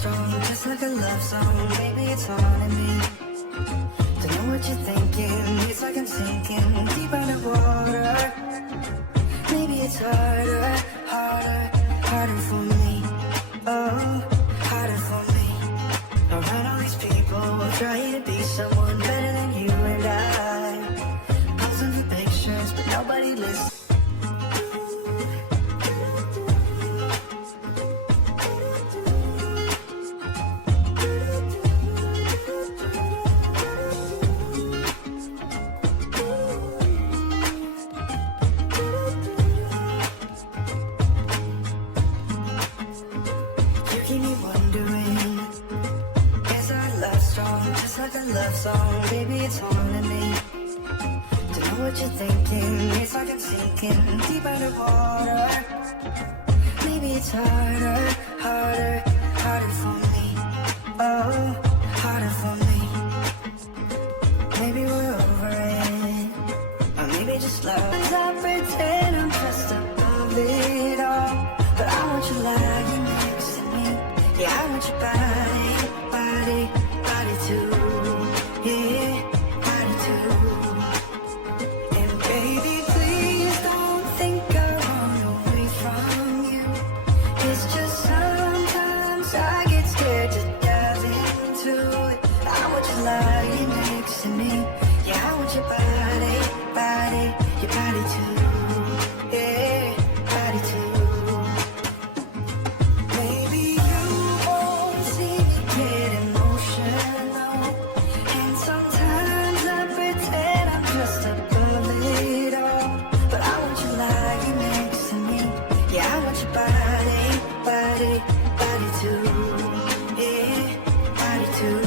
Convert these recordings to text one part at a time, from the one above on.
strong, just like a love song. Baby, it's haunting me. Don't know what you're thinking. It's like I'm sinking deep underwater. Maybe it's harder, harder for me. Oh, harder for me. Around all these people, trying to be someone better than you and I. Posing for pictures, but nobody listens. Keep me wondering, is our love strong, just like a love song? Baby, it's haunting me. Don't know what you're thinking. It's like I'm sinking deep underwater. Maybe it's harder, harder for me. Oh, harder for me. Maybe we're over it, or maybe just love. I pretend I'm just above it all, but I want you lying next to me. Yeah, I want your body too. Yeah, body too. And baby, please don't think I run away from you. It's just sometimes I get scared to dive into it. I want you lying next to me. Yeah, I want your body too. Yeah, body too. Body too, yeah, body too.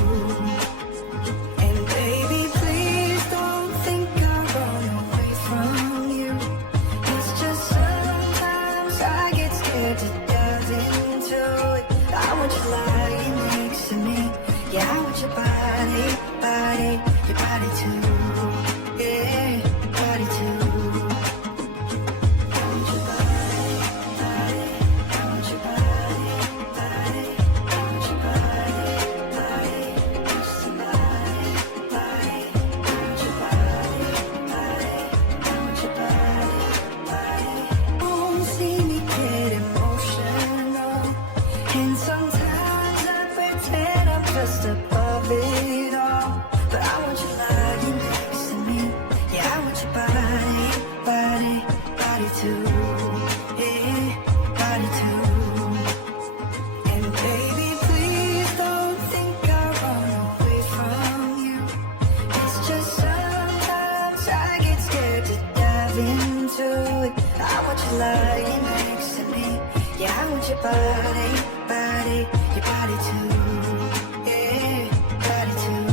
And baby, please don't think I'll run away from you. It's just sometimes I get scared to dive into it. I want you lying next to me. Yeah, I want your body too. Yeah, body too. And sometimes I pretend I'm just above it all, but I want you lying next to me. Yeah, I want your body too. Yeah, body too. And baby, please don't think I'll run away from you. It's just sometimes I get scared to dive into it. I want you lying next to me. Yeah, I want your body too. Yeah, body too.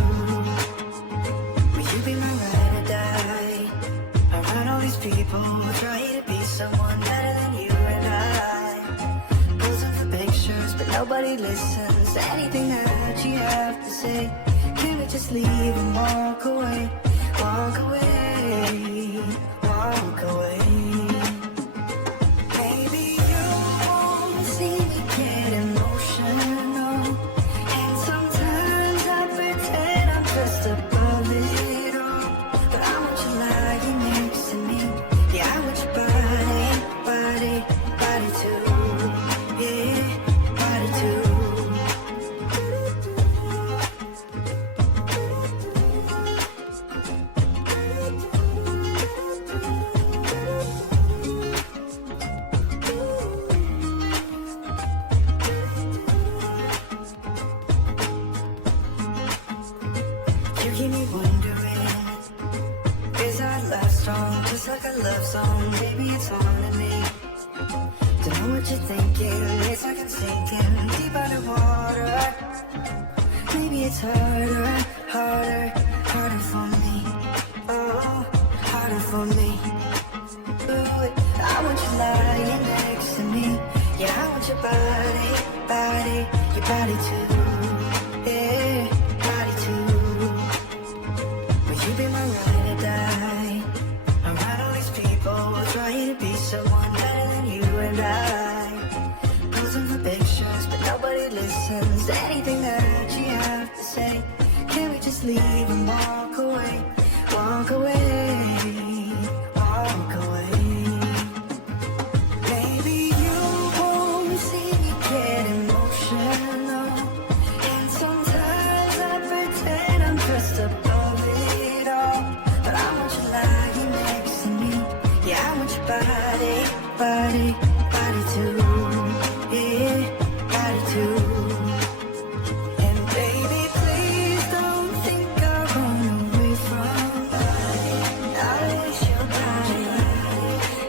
Will you be my ride or die? Around all these people, trying to be someone better than you and I. Posing for pictures, but nobody listens to anything that you have to say. Can we just leave and walk away? Walk away, walk away. You keep me wondering, is our love strong, just like a love song? Baby, it's haunting me. Don't know what you're thinking. It's like I'm sinking deep underwater. Maybe it's harder for me. Oh, harder for me. Ooh, I want you lying next to me. Yeah, I want your body too. Yeah, body too. Will you be my ride or die? Around all these people, trying to be someone better than you and I. Posing for pictures, but nobody listens. listens to anything that you have to say. Can we just leave and walk away? Walk away, walk away. Baby, you won't see me get emotional, and sometimes I pretend I'm just above it all. But I want you lying next to me. Yeah, I want your body, body, body too. Yeah, body too. And baby, please don't think I'll run away from body. I wish your body,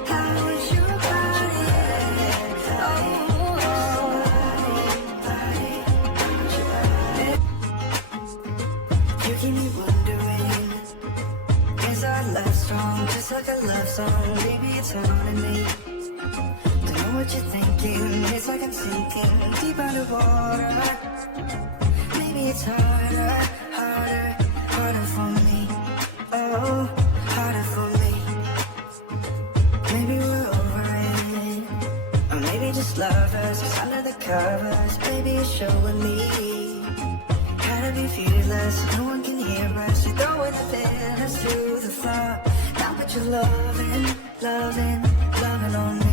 I wish your body. Oh, body, body. You keep me wondering, is our love strong? Just like a love song, baby, it's haunting me. Don't know what you're thinking, it's like I'm sinking deep underwater. Maybe it's harder, harder, harder for me. Oh, harder for me. Maybe we're over it, or maybe just lovers, 'cause under the covers, baby, you're showing me how to be fearless. No one can hear us. You're throwing the feathers to the floor. Now put your loving, loving, loving on me.